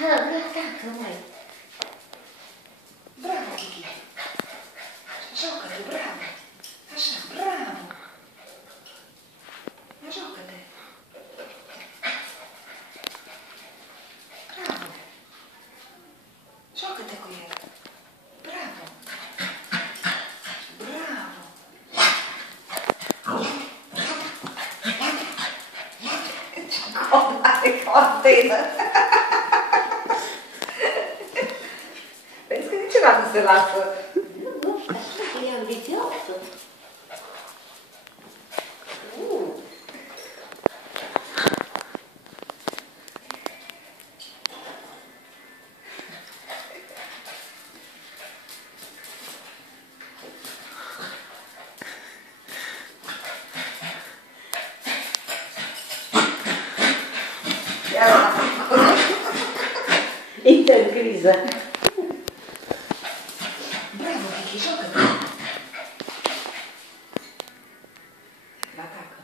Dacă mai. Bravo, Kiki. Joacă-te, bravo. Așa, bravo. Joacă-te. Bravo. Joacă-te cu el. Bravo. Bravo. Are container. Vezi că niciodată nu se lasă. Nu, așa că e ambițioasă. Intră în criză. Bravo, Kiki, joacă-te. Atacă.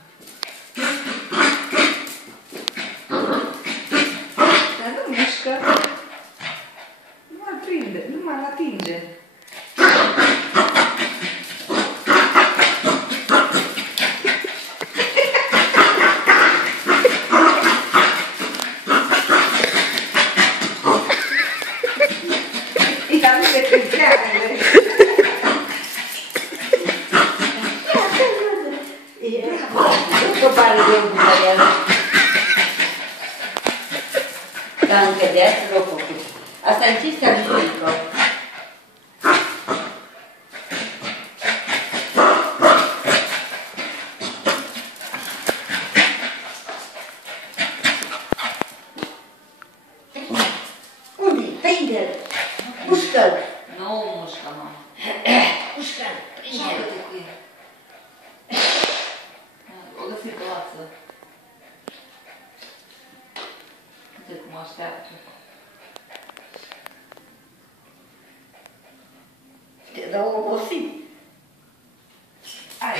Dar nu mișcă. Nu mă prinde, nu mă atinge. Ea nu se credeane. Nu pare de o bucăreală. Ca încă de asta l-au făcut. Asta e cinstea lui Iulico. Unde? Prinde-l! Mușcă-l! Nu mușcă, mama. Mușcă-l! Prinde-l! Joacă-te cu el. O găsi călață. Uite cum așteaptă. Te dau obosit. Ai.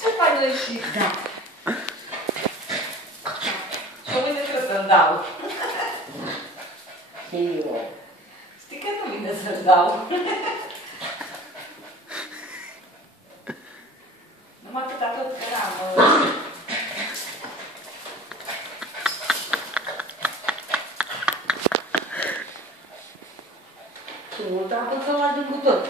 Ce faci noi și? Da. Și mâine trebuie să-l dau. Eu. Știi că nu vine să-l dau. Numai cât tot că n-am... Și mult apă să o adun cu tot.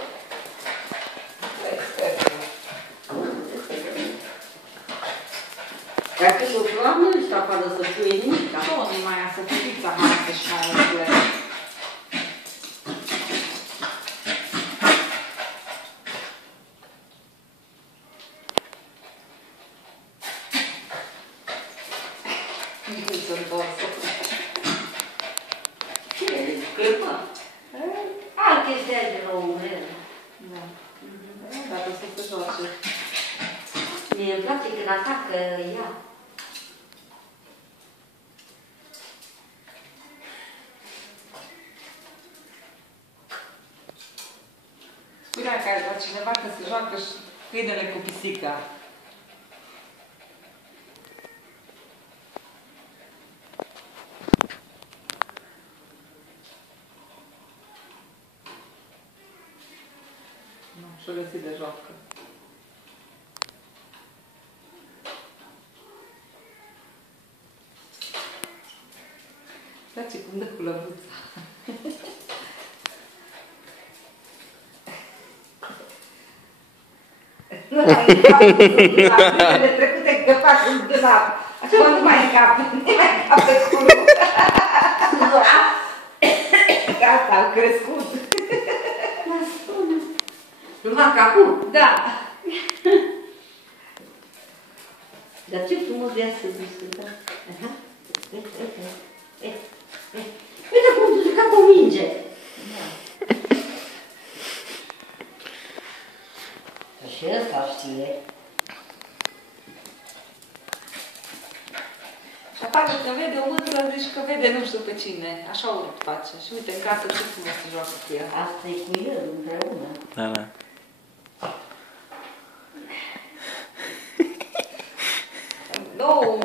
Dacă și-o ploua, nu ești afară să pui nimic. Nu, numai a să pupița mai și mai ușoară. Nu se întoarce. Ce e? Clipă? Alt chestia de la umbrelă. Da. Dacă se joace. Mie îmi place când atacă ea. Spunea că la cineva că se joacă și câinele cu pisica. Nu, și-o găsit de joacă. Place cum dă cu lăbuța. Nu mai încap la primele trecute că fac un dulap. Așa nu mai încap. Nu mai încap pe culul. Gata, au crescut. Numai capul? Da. Dar ce frumos de ea să discută. Uite cum se ca pe o minge. Și ăsta știe. Și afară când vede o mândră, zici că vede nu știu pe cine. Așa urât face. Și uite, în casă ce frumos se joacă cu ea. Asta e cu el împreună. Da, da. Nu,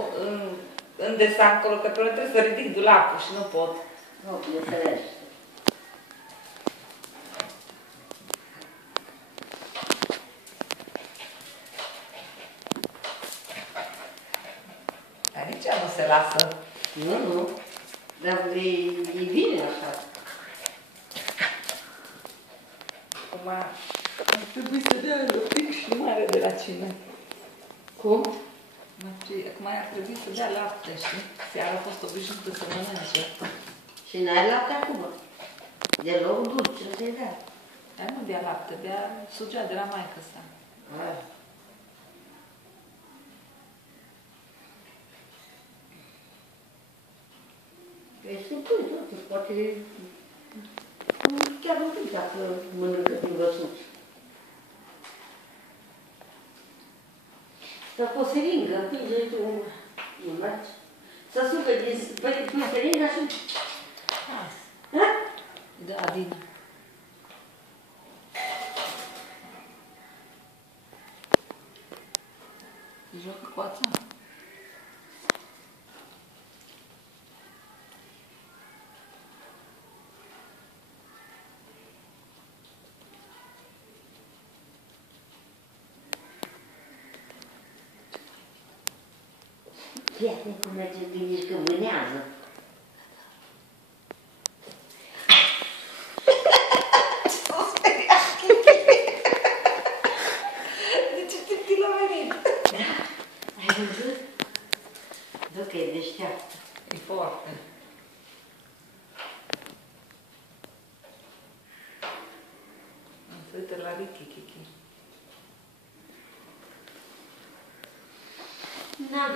în desa acolo, că trebuie să ridic dulapul și nu pot. Doamne ferește. Dar nici ea nu se lasă. Nu. Dar e bine așa. Acum ar trebui să dea un pic și mare de la cine. Cum? Acum ar trebui să dea lapte, știi? Seara a fost obișnuită să mănânce. Și n-ai lapte acum? Deloc dulce, să-i dea. Dar nu dea lapte, dea sugea de la maică sa. Păi se pui toate, poate... Chiar nu știu dacă mănâncă din văsuți. Dar cu o seringă, împinge un... Nu mergi? Să sucă din seringa și... Ha? De Adina. Joacă cu ața. Fii atent cum merge bine și că vânează. De ce te l-a venit? Ai văzut? Da, că e deșteaptă. E foarte. Uite la Ricky, Kiki. N-am.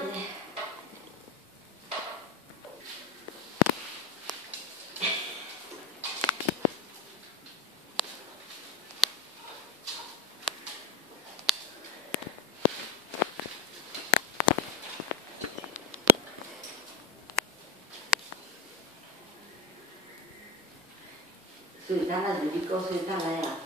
Se uita la Zulica, o se uita la ea.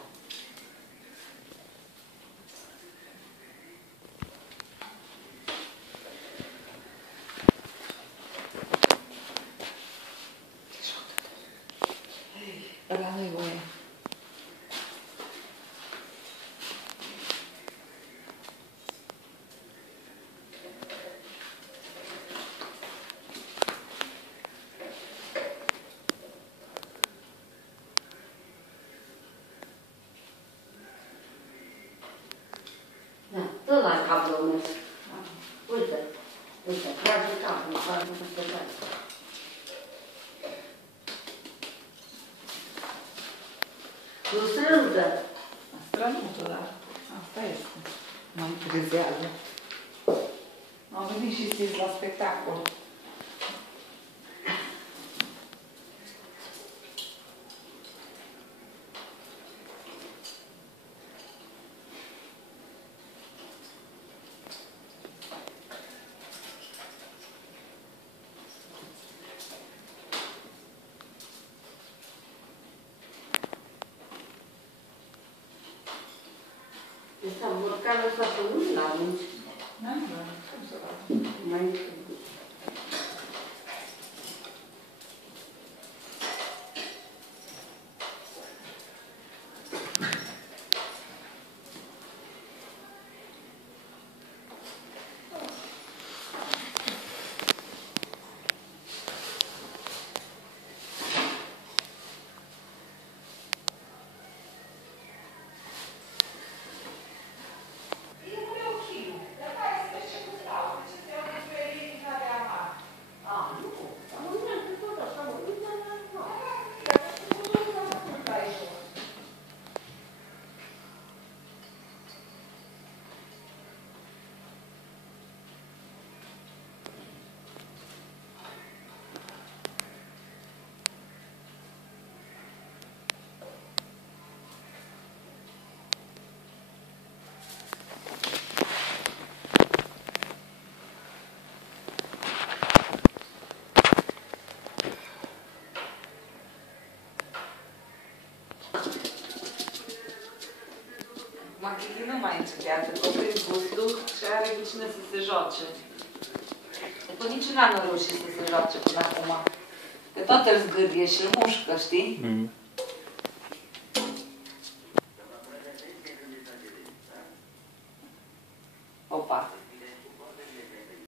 Ăla nu-i voie. Da, tot la cap domnul. Uite, uite, trage capul, trage peste cap. Nu strângă. Strănută, dar asta este. M-am trezează. Am venit și știți la spectacol. Ăsta borcanul ăsta să nu la munci. N-am văzut, cum să fac? Mai... Machii nu mai încetează, copilul gustul și are cu cine să se joace. După niciun an nu a reușit să se joace până acum. Că toată îl zgârie și îl mușcă, știi?